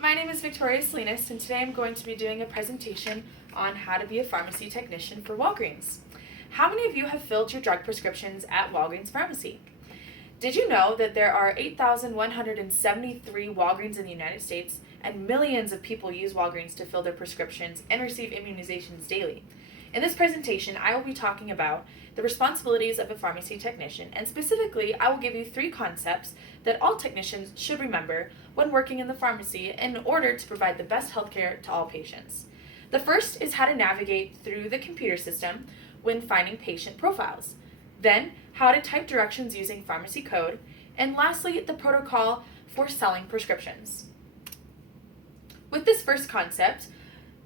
My name is Victoria Salinas, and today I'm going to be doing a presentation on how to be a pharmacy technician for Walgreens. How many of you have filled your drug prescriptions at Walgreens Pharmacy? Did you know that there are 8,173 Walgreens in the United States, and millions of people use Walgreens to fill their prescriptions and receive immunizations daily? In this presentation, I will be talking about the responsibilities of a pharmacy technician, and specifically, I will give you 3 concepts that all technicians should remember when working in the pharmacy in order to provide the best healthcare to all patients. The first is how to navigate through the computer system when finding patient profiles. Then, how to type directions using pharmacy code. And lastly, the protocol for selling prescriptions. With this first concept,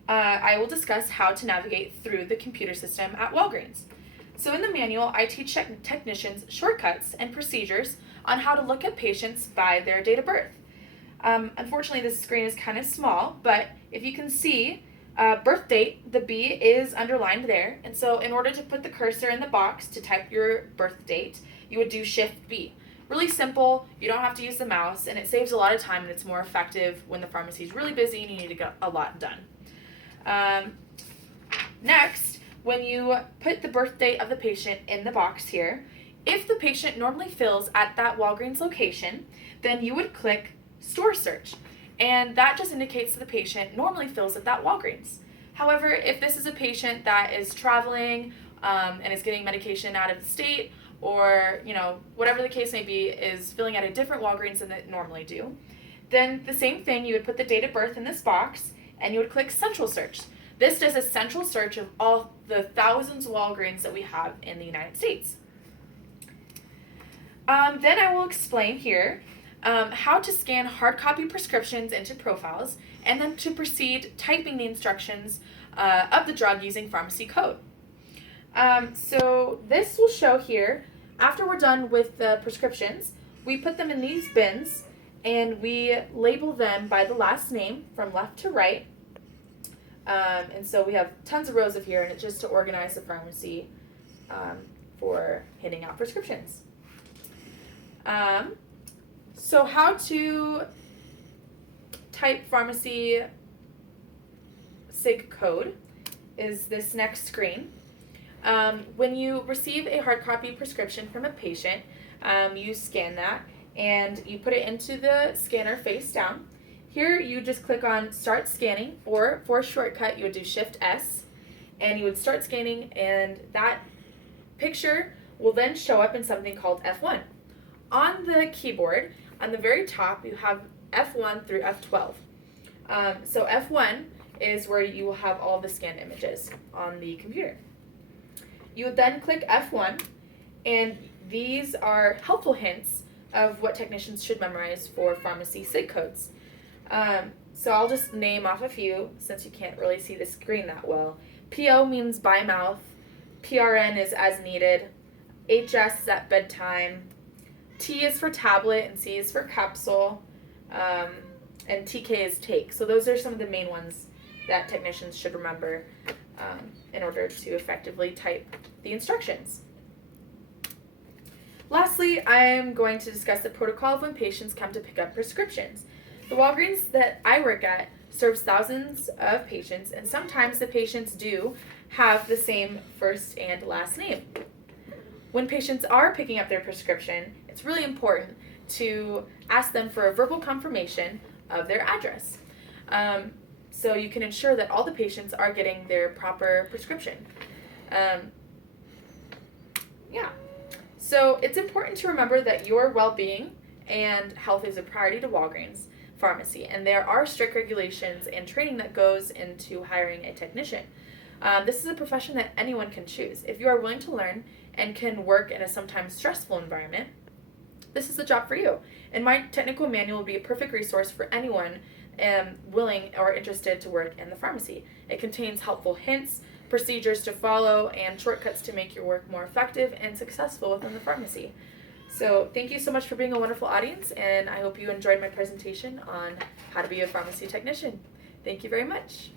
I will discuss how to navigate through the computer system at Walgreens. So in the manual, I teach technicians shortcuts and procedures on how to look at patients by their date of birth. Unfortunately, this screen is kind of small, but if you can see, birth date, the B is underlined there. And so in order to put the cursor in the box to type your birth date, you would do Shift B. Really simple, you don't have to use the mouse, and it saves a lot of time, and it's more effective when the pharmacy is really busy and you need to get a lot done. Next, when you put the birth date of the patient in the box here, if the patient normally fills at that Walgreens location, then you would click Store Search, and that just indicates that the patient normally fills at that Walgreens. However, if this is a patient that is traveling and is getting medication out of the state, or whatever the case may be, is filling at a different Walgreens than they normally do, then the same thing, you would put the date of birth in this box, and you would click Central Search. This does a central search of all the thousands of Walgreens that we have in the United States. Then I will explain here how to scan hard copy prescriptions into profiles, and then to proceed typing the instructions of the drug using pharmacy code. So this will show here, after we're done with the prescriptions, we put them in these bins, and we label them by the last name from left to right. And so we have tons of rows of here, and it's just to organize the pharmacy for handing out prescriptions. So how to type pharmacy SIG code is this next screen. When you receive a hard copy prescription from a patient, you scan that and you put it into the scanner face down. Here you just click on Start Scanning, or for a shortcut you would do Shift S, and you would start scanning, and that picture will then show up in something called F1. On the keyboard, on the very top, you have F1 through F12. So F1 is where you will have all the scanned images on the computer. You would then click F1, and these are helpful hints of what technicians should memorize for pharmacy SIG codes. So I'll just name off a few since you can't really see the screen that well. PO means by mouth, PRN is as needed, HS is at bedtime, T is for tablet, and C is for capsule, and TK is take. So those are some of the main ones that technicians should remember in order to effectively type the instructions. Lastly, I am going to discuss the protocol of when patients come to pick up prescriptions. The Walgreens that I work at serves thousands of patients, and sometimes the patients do have the same first and last name. When patients are picking up their prescription, it's really important to ask them for a verbal confirmation of their address, so you can ensure that all the patients are getting their proper prescription. So it's important to remember that your well-being and health is a priority to Walgreens Pharmacy, and there are strict regulations and training that goes into hiring a technician. This is a profession that anyone can choose. If you are willing to learn and can work in a sometimes stressful environment, this is the job for you. And my technical manual will be a perfect resource for anyone willing or interested to work in the pharmacy. It contains helpful hints, procedures to follow, and shortcuts to make your work more effective and successful within the pharmacy. So thank you so much for being a wonderful audience, and I hope you enjoyed my presentation on how to be a pharmacy technician. Thank you very much.